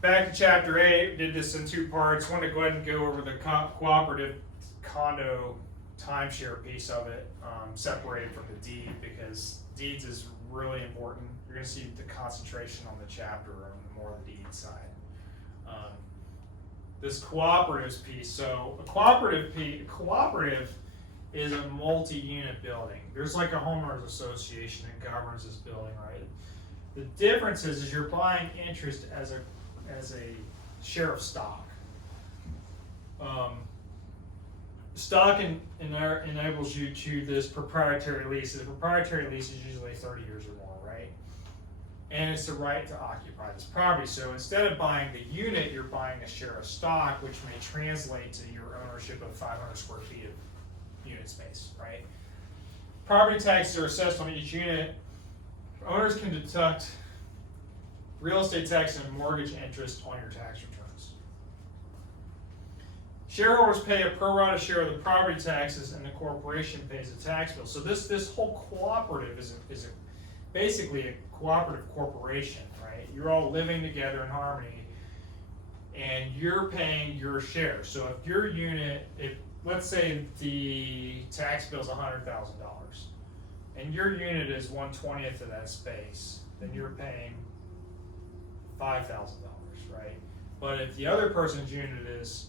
back to chapter 8, did this in 2 parts. Want to go ahead and go over the cooperative condo timeshare piece of it, separated from the deed, because deeds is really important. You're going to see the concentration on the chapter on the more the deed side. This cooperatives piece. So a cooperative is a multi-unit building. There's like a homeowners association that governs this building, right? The difference is you're buying interest as a share of stock. Stock enables you to this proprietary lease. The proprietary lease is usually 30 years or more, right? And it's the right to occupy this property. So instead of buying the unit, you're buying a share of stock, which may translate to your ownership of 500 square feet of unit space, right? Property taxes are assessed on each unit. Owners can deduct real estate tax and mortgage interest on your tax returns. Shareholders pay a pro rata share of the property taxes, and the corporation pays the tax bill. So this whole cooperative is basically a cooperative corporation, right? You're all living together in harmony, and you're paying your share. So if your unit, let's say the tax bill is $100,000, and your unit is 1/20th of that space, then you're paying $5,000, right? But if the other person's unit is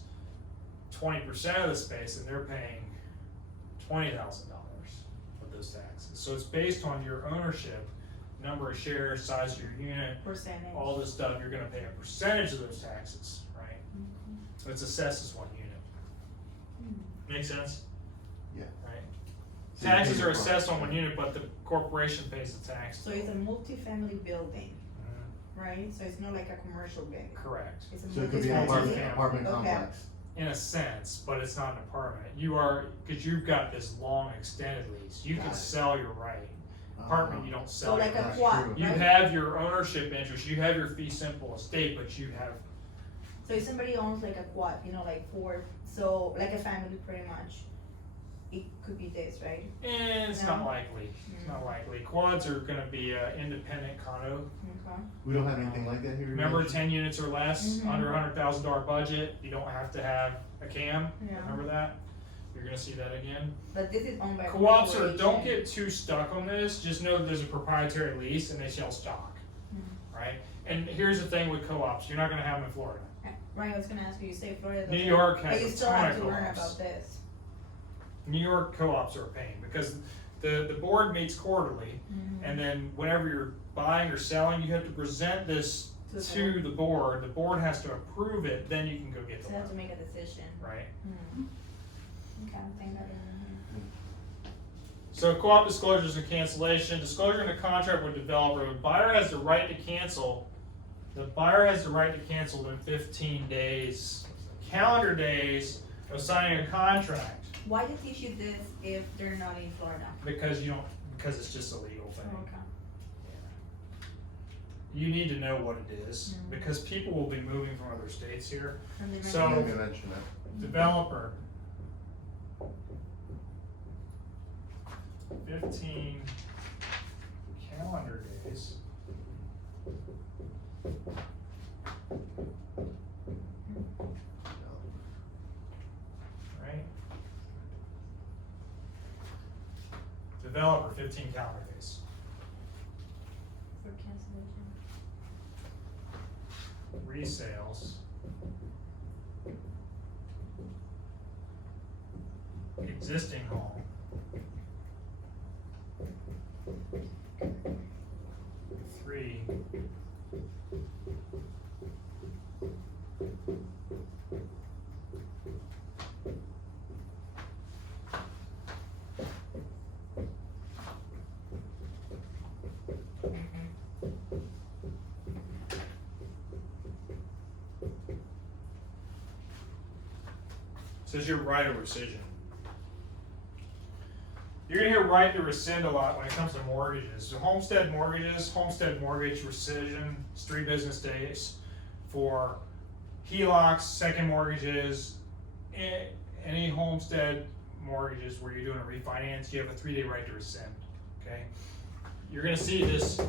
20% of the space, then they're paying $20,000 of those taxes. So it's based on your ownership, number of shares, size of your unit, Percentage. all this stuff. You're going to pay a percentage of those taxes, right? So it's assessed as one unit. Make sense? Yeah. Right. So you Taxes pay are the assessed on profit. one unit, but the corporation pays the tax. So it's a multi-family building, Mhm. right? So it's not like a commercial building. Correct. It's a So it could be an multi-family. apartment Okay. complex. In a sense, but it's not an apartment. You are, because you've got this long extended lease. You can Got it. sell your right. Apartment, you don't So sell like your a right. quad, true. You right? have your ownership interest, you have your fee simple estate, but you have, So if somebody owns like a quad, like 4, so like a family pretty much, it could be this, right? it's not No. likely. It's not likely. Quads are gonna be an independent condo. Okay. We don't have anything like that here. Remember, 10 units or less, Mhm. under $100,000 budget, you don't have to have a CAM. Yeah. Remember that? You're gonna see that again. But this is owned by a Co-ops corporation. don't get too stuck on this, just know that there's a proprietary lease and they sell stock, right? And here's the thing with co-ops, you're not gonna have them in Florida. Right, I was gonna ask you say Florida. New doesn't- York has But you a still ton have of to learn co-ops. about this. New York co-ops are a pain, because the board meets quarterly, and then whenever you're buying or selling, you have to present this to the board. The board has to approve it, then you can go get So the you have to loan, make a decision. right? Okay, I think that is. So co-op disclosures and cancellation, disclosure in the contract with developer, the buyer has the right to cancel. The buyer has the right to cancel within 15 days, calendar days of signing a contract, Why just issue this if they're not in Florida? because it's just a legal thing. Okay. You need to know what it is, because people will be moving from other states here. And they So- Maybe mention that. Developer. 15 calendar days. Right? Developer, 15 calendar days. For cancellation. Resales. Existing home. 3. Says your right of rescission. You're gonna hear right to rescind a lot when it comes to mortgages. So homestead mortgage rescission is 3 business days. For HELOCs, second mortgages, any homestead mortgages where you're doing a refinance, you have a 3-day right to rescind, okay? You're gonna see this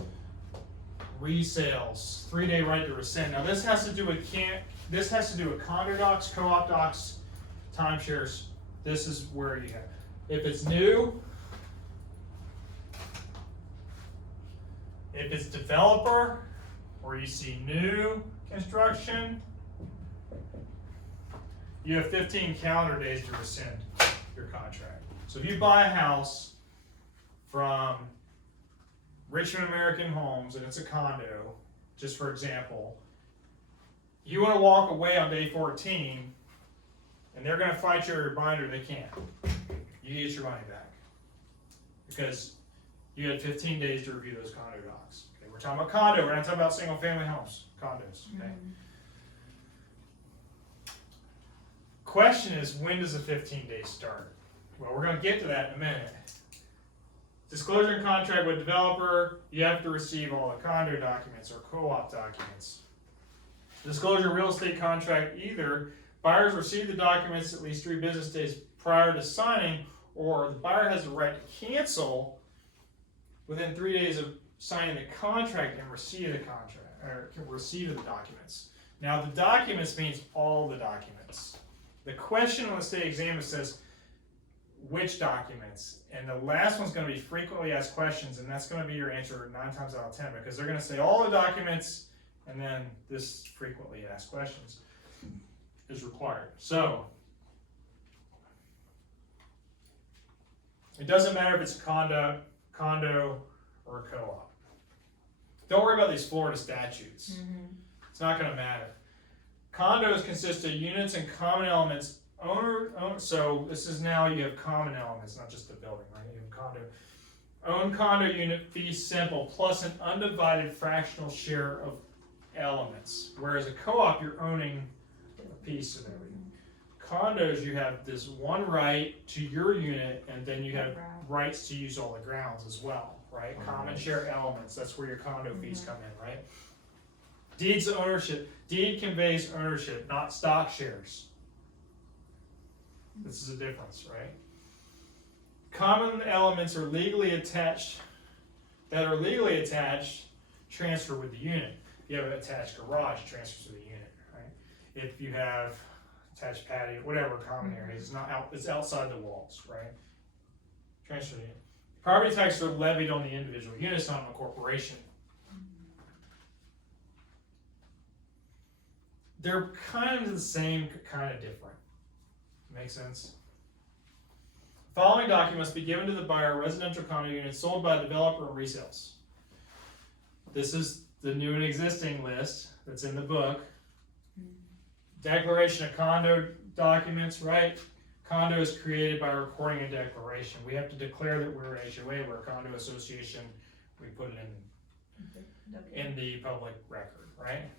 resales, 3-day right to rescind. Now this has to do with condo docs, co-op docs, timeshares. This is where you have. If it's new, if it's developer, or you see new construction, you have 15 calendar days to rescind your contract. So if you buy a house from Richmond American Homes and it's a condo, just for example, you want to walk away on day 14 and they're going to fight you or your binder, they can't. You get your money back because you had 15 days to review those condo docs. Okay, we're talking about condo, we're not talking about single family homes, condos. Okay. Question is, when does a 15 days start? Well, we're going to get to that in a minute. Disclosure and contract with developer, you have to receive all the condo documents or co-op documents. Disclosure real estate contract, either buyers receive the documents at least 3 business days prior to signing, or the buyer has the right to cancel within 3 days of signing the contract and receipt of the contract, or receipt of the documents. Now the documents means all the documents. The question on the state exam says, which documents? And the last one's going to be frequently asked questions, and that's going to be your answer 9 times out of 10, because they're going to say all the documents, and then this frequently asked questions is required. So it doesn't matter if it's a condo, or a co-op. Don't worry about these Florida statutes. It's not going to matter. Condos consist of units and common elements. So this is now you have common elements, not just the building, right? You have condo. Own condo unit fee simple plus an undivided fractional share of elements. Whereas a co-op, you're owning a piece of everything. Condos, you have this one right to your unit, and then you have rights to use all the grounds as well, right? Common share elements, that's where your condo fees come in, right? Deeds of ownership. Deed conveys ownership, not stock shares. This is a difference, right? Common elements are legally attached, transfer with the unit. If you have an attached garage, it transfers with the unit, right? If you have attached patio, whatever common areas, it's outside the walls, right? Transfer the unit. Property taxes are levied on the individual units, not on a corporation. They're kind of the same, kind of different. Make sense? Following document must be given to the buyer residential condo unit sold by a developer and resales. This is the new and existing list that's in the book. Declaration of condo documents, right? Condo is created by recording a declaration. We have to declare that we're an HOA, we're a condo association. We put it in the public record, right?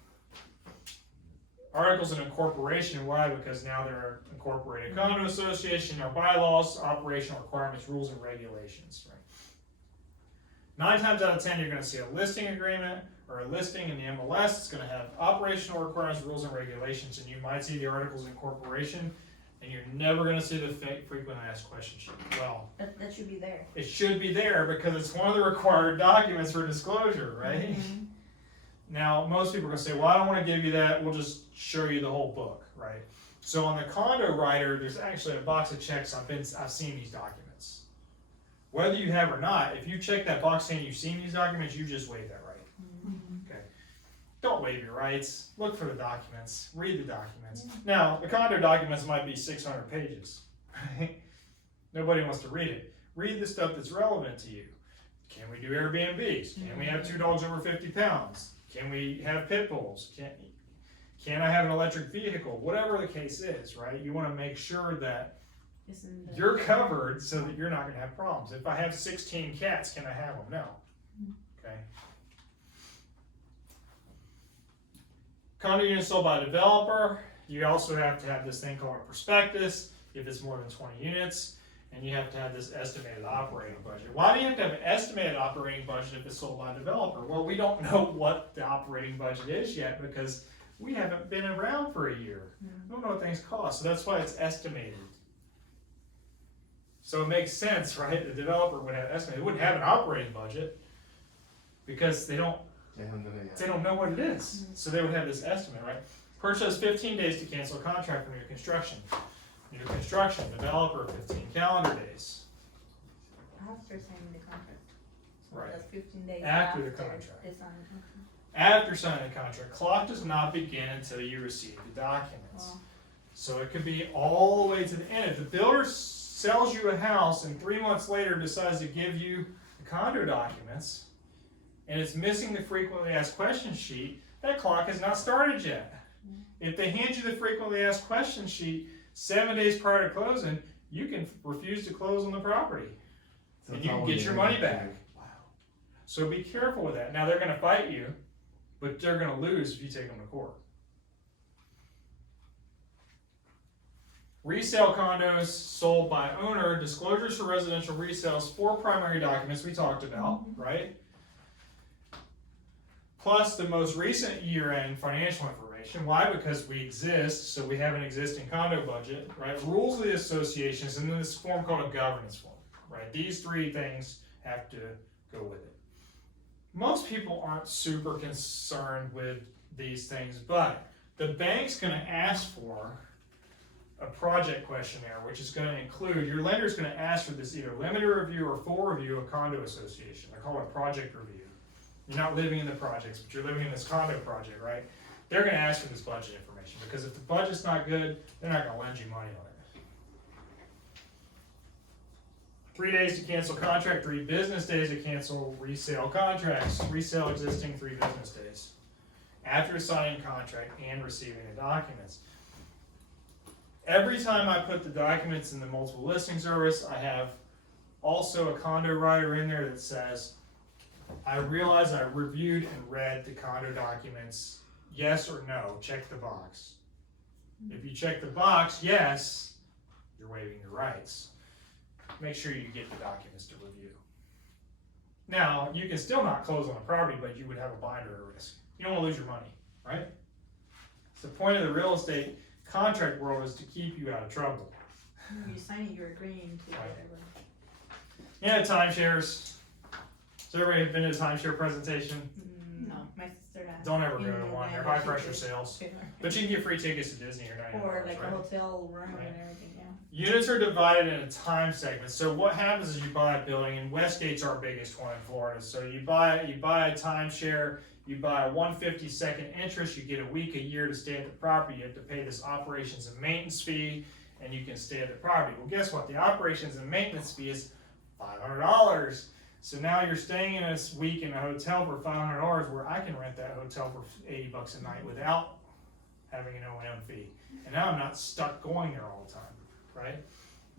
Articles of incorporation, why? Because now they're incorporated condo association, our bylaws, operational requirements, rules, and regulations, right? 9 times out of 10, you're going to see a listing agreement or a listing in the MLS. It's going to have operational requirements, rules, and regulations, and you might see the articles of incorporation, and you're never going to see the frequently asked questions. Well, that should be there. It should be there because it's one of the required documents for disclosure, right? Now, most people are going to say, well, I don't want to give you that, we'll just show you the whole book, right? So on the condo writer, there's actually a box of checks. I've seen these documents. Whether you have or not, if you check that box saying you've seen these documents, you just waive that right. Okay. Don't waive your rights. Look for the documents. Read the documents. Now, the condo documents might be 600 pages, right? Nobody wants to read it. Read the stuff that's relevant to you. Can we do Airbnbs? Can we have 2 dogs over 50 pounds? Can we have pit bulls? Can I have an electric vehicle? Whatever the case is, right? You want to make sure that you're covered so that you're not going to have problems. If I have 16 cats, can I have them? No. Okay. Condo units sold by a developer. You also have to have this thing called a prospectus if it's more than 20 units. And you have to have this estimated operating budget. Why do you have to have an estimated operating budget if it's sold by a developer? Well, we don't know what the operating budget is yet because we haven't been around for a year. We don't know what things cost, so that's why it's estimated. So it makes sense, right? The developer would have estimated. They wouldn't have an operating budget because they don't They don't know what it is, so they would have this estimate, right? Purchase 15 days to cancel a contract for new construction. New construction, developer 15 calendar days. After signing the contract. So Right. that's 15 days After the contract. they sign the contract. After signing the contract, clock does not begin until you receive the documents. Wow. So it could be all the way to the end. If the builder sells you a house and 3 months later decides to give you the condo documents, and it's missing the frequently asked questions sheet, that clock has not started yet. If they hand you the frequently asked questions sheet 7 days prior to closing, you can refuse to close on the property, and you can get your money back. Wow. So be careful with that. Now they're gonna fight you, but they're gonna lose if you take them to court. Resale condos sold by owner, disclosures for residential resales, 4 primary documents we talked about, right? Plus the most recent year-end financial information. Why? Because we exist, so we have an existing condo budget, right? Rules of the associations, and then this form called a governance form, right? These 3 things have to go with it. Most people aren't super concerned with these things, but the bank's gonna ask for a project questionnaire, which is gonna include, your lender's gonna ask for this either limited review or full review of condo association. I call it a project review. You're not living in the projects, but you're living in this condo project, right? They're gonna ask for this budget information, because if the budget's not good, they're not gonna lend you money on it. 3 days to cancel contract, 3 business days to cancel resale contracts, resale existing 3 business days. After signing contract and receiving the documents. Every time I put the documents in the multiple listing service, I have also a condo rider in there that says, I realize I reviewed and read the condo documents, yes or no, check the box. If you check the box, yes, you're waiving your rights. Make sure you get the documents to review. Now, you can still not close on a property, but you would have a binder at risk. You don't want to lose your money, right? So the point of the real estate contract world is to keep you out of trouble. You sign it, you're agreeing to Right. whatever. Yeah, timeshares. Has everybody been to a timeshare presentation? No, my sister has. Don't ever go In to one, they're Orlando, high she pressure did. sales. But you can get free tickets to Disney or $90, Or like right? a hotel room Right. and everything, yeah. Units are divided into time segments. So what happens is you buy a building, and Westgate's our biggest one in Florida. So you buy a timeshare, you buy a 1/52nd interest, you get a week, a year to stay at the property. You have to pay this operations and maintenance fee, and you can stay at the property. Well, guess what? The operations and maintenance fee is $500. So now you're staying in a week in a hotel for $500, where I can rent that hotel for $80 a night without having an O&M fee. And now I'm not stuck going there all the time, right?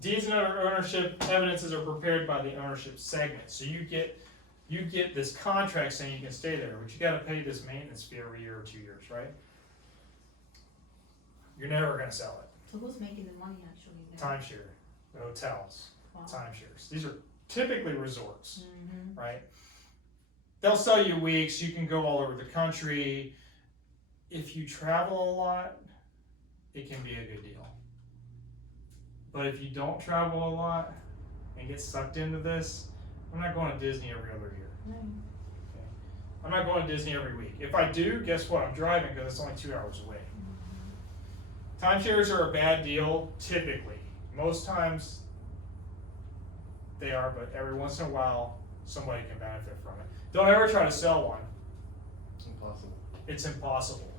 Deeds and other ownership evidences are prepared by the ownership segment. So you get this contract saying you can stay there, but you gotta pay this maintenance fee every year or 2 years, right? You're never gonna sell it. So who's making the money actually? there? Timeshare, the hotels, Wow. timeshares. These are typically resorts, Mhm. right? They'll sell you weeks, you can go all over the country. If you travel a lot, it can be a good deal. But if you don't travel a lot and get sucked into this, I'm not going to Disney every other year. Right. I'm not going to Disney every week. If I do, guess what? I'm driving because it's only 2 hours away. Timeshares are a bad deal, typically. Most times they are, but every once in a while, somebody can benefit from it. Don't ever try to sell one. Impossible. It's impossible.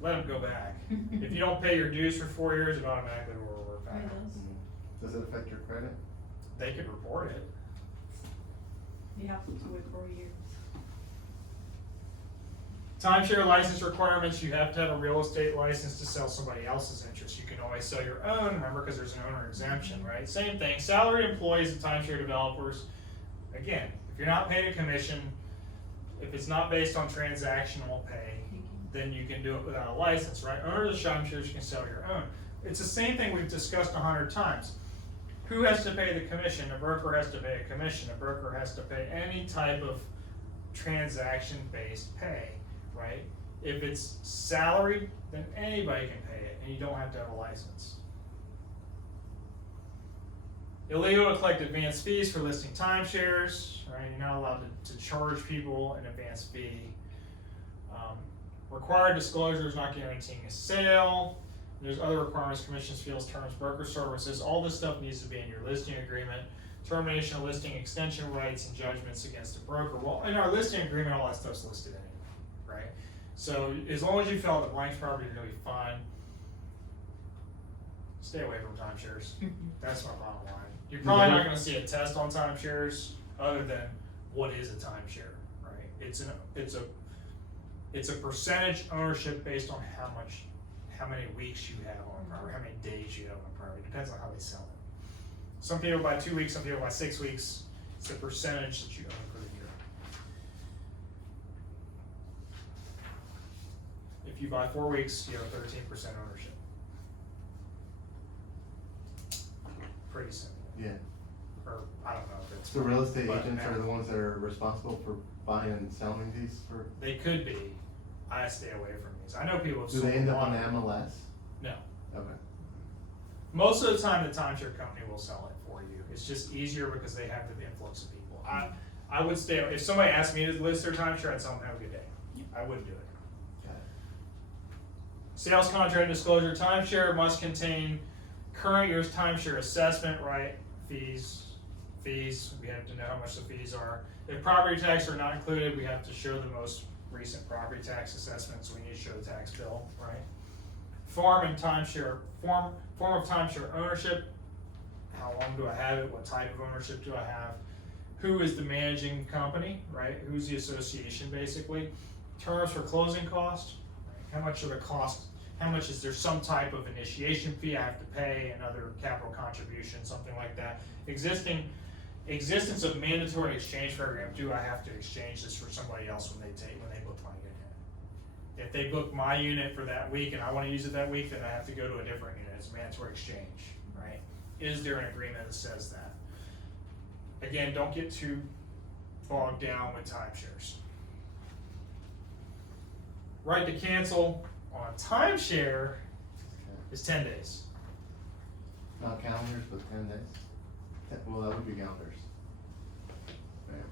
Let them go back. If you don't pay your dues for 4 years, it automatically will revert back. Right, does. Does it affect your credit? They could report it. You have to do it for years. Timeshare license requirements, you have to have a real estate license to sell somebody else's interest. You can always sell your own, remember, because there's an owner exemption, right? Same thing, salaried employees and timeshare developers. Again, if you're not paid a commission, if it's not based on transactional pay, then you can do it without a license, right? Owners of timeshares, you can sell your own. It's the same thing we've discussed 100 times. Who has to pay the commission? A broker has to pay a commission. A broker has to pay any type of transaction-based pay, right? If it's salaried, then anybody can pay it, and you don't have to have a license. Illegal to collect advance fees for listing timeshares, right? You're not allowed to charge people an advance fee. Required disclosures not guaranteeing a sale. There's other requirements, commissions, fees, terms, broker services. All this stuff needs to be in your listing agreement. Termination of listing, extension rights, and judgments against a broker. Well, in our listing agreement, all that stuff's listed anyway, right? So as long as you fill out the blanks properly, you're gonna be fine. Stay away from timeshares. That's my bottom line. You're probably not gonna see a test on timeshares other than what is a timeshare, right? It's a percentage ownership based on how many weeks you have on a property, how many days you have on a property. Depends on how they sell it. Some people buy 2 weeks, some people buy 6 weeks. It's the percentage that you own for the year. If you buy 4 weeks, you have 13% ownership. Pretty simple. Yeah. Or I don't know if it's. So real estate but agents now- are the ones that are responsible for buying and selling these for, They could be. I stay away from these. I know people have do sold they end up on one. the MLS? No. Okay. Most of the time, the timeshare company will sell it for you. It's just easier because they have the influx of people. I would stay, if somebody asked me to list their timeshare, I'd tell them, have a good day. I wouldn't do it. Got it. Sales contract disclosure, timeshare must contain current year's timeshare assessment, right? Fees, we have to know how much the fees are. If property tax are not included, we have to show the most recent property tax assessment, so we need to show the tax bill, right? Form of timeshare ownership. How long do I have it? What type of ownership do I have? Who is the managing company, right? Who's the association, basically? Terms for closing costs. Right? How much are the costs? How much is there some type of initiation fee I have to pay, another capital contribution, something like that? Existence of mandatory exchange program. Do I have to exchange this for somebody else when they book my unit? If they book my unit for that week and I want to use it that week, then I have to go to a different unit. It's mandatory exchange, right? Is there an agreement that says that? Again, don't get too bogged down with timeshares. Right to cancel on a timeshare is 10 days. Not calendars, but 10 days? Well, that would be calendars. Right.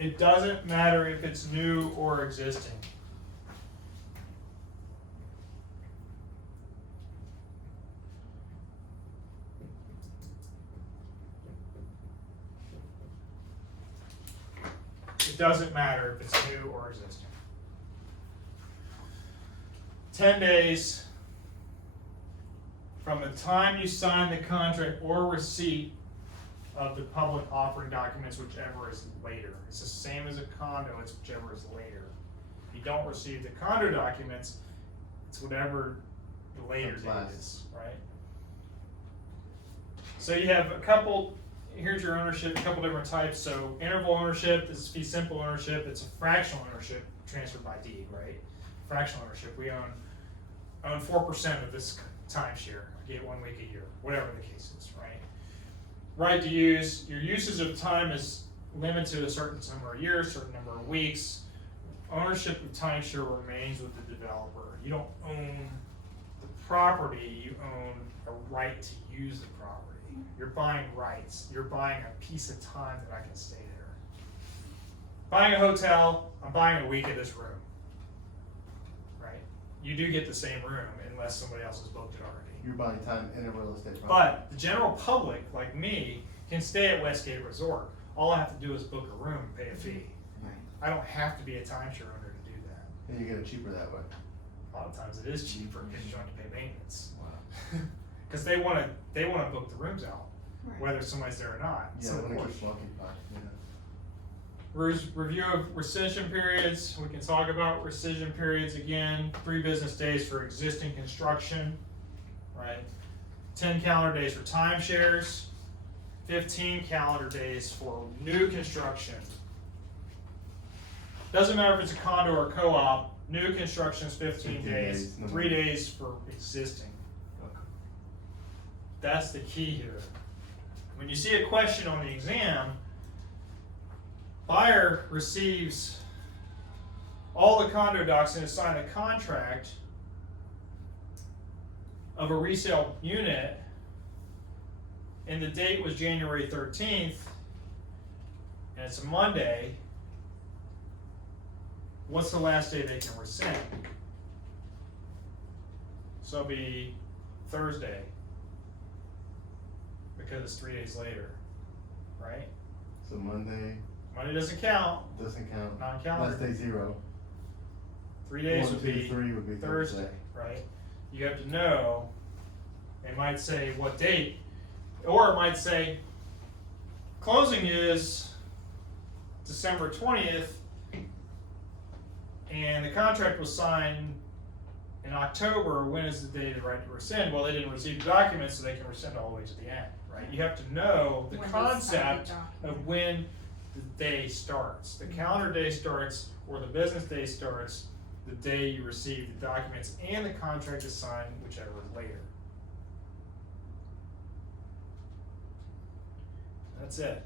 It doesn't matter if it's new or existing. It doesn't matter if it's new or existing. 10 days from the time you sign the contract or receipt of the public offering documents, whichever is later. It's the same as a condo, it's whichever is later. If you don't receive the condo documents, it's whatever the later That's date last. is, right? So you have a couple, here's your ownership, a couple different types. So interval ownership, this is fee simple ownership, it's a fractional ownership transferred by deed, right? Fractional ownership, we own 4% of this timeshare. I get 1 week a year, whatever the case is, right? Right to use, your usage of time is limited to a certain number of years, certain number of weeks. Ownership of timeshare remains with the developer. You don't own the property, you own a right to use the property. You're buying rights, you're buying a piece of time that I can stay there. Buying a hotel, I'm buying a week of this room, right? You do get the same room unless somebody else has booked it already. You're buying time in a real estate property. But the general public, like me, can stay at Westgate Resort. All I have to do is book a room and pay a fee. Right. I don't have to be a timeshare owner to do that. And you get it cheaper that way. A lot of times it is cheaper because you don't have to pay maintenance. Wow. Because they wanna book the rooms out, Right. whether somebody's there or not. Yeah, So I of wanna course. keep occupied, yeah. Review of rescission periods. We can talk about rescission periods again. 3 business days for existing construction, right? 10 calendar days for timeshares. 15 calendar days for new construction. Doesn't matter if it's a condo or co-op, New construction is 15 15 days, days, no 3 more. days for existing. That's the key here. When you see a question on the exam, buyer receives all the condo docs and has signed a contract of a resale unit, and the date was January 13th, and it's a Monday. What's the last day they can rescind? So it'll be Thursday, because it's 3 days later, right? So Monday Monday doesn't count, doesn't count. non-calendar. Last day 0. 3 days 1, would 2, be 3 would be Thursday, right? You have to know, they might say what date, or it might say, closing is December 20th, and the contract was signed in October. When is the day of the right to rescind? Well, they didn't receive the documents, so they can rescind all the way to the end, right? You have to know the When they sign the concept document. of when the day starts. The calendar day starts, or the business day starts, the day you receive the documents and the contract is signed, whichever is later. That's it.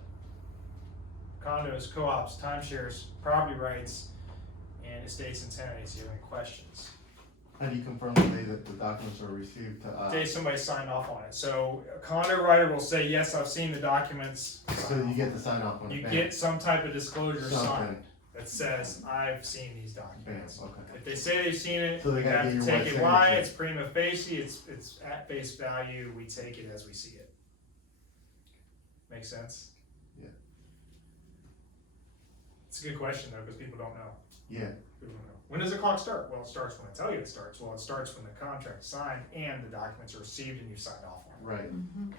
Condos, co-ops, timeshares, property rights, and estates and tenants. Do you have any questions? How do you confirm the day that the documents are received to us? Day somebody signed off on it. So a condo writer will say, yes, I've seen the documents. So you get the sign off on You it. get some type of disclosure Something. signed that says, I've seen these Bam, documents. okay. If they say they've seen it, So they you gotta have to give you take one it why, signature. it's prima facie, it's at face value, we take it as we see it. Make sense? Yeah. It's a good question though, because people don't know. Yeah. People don't know. When does the clock start? Well, it starts when I tell you it starts. Well, it starts when the contract's signed and the documents are received and you signed off on it. Right. Mhm.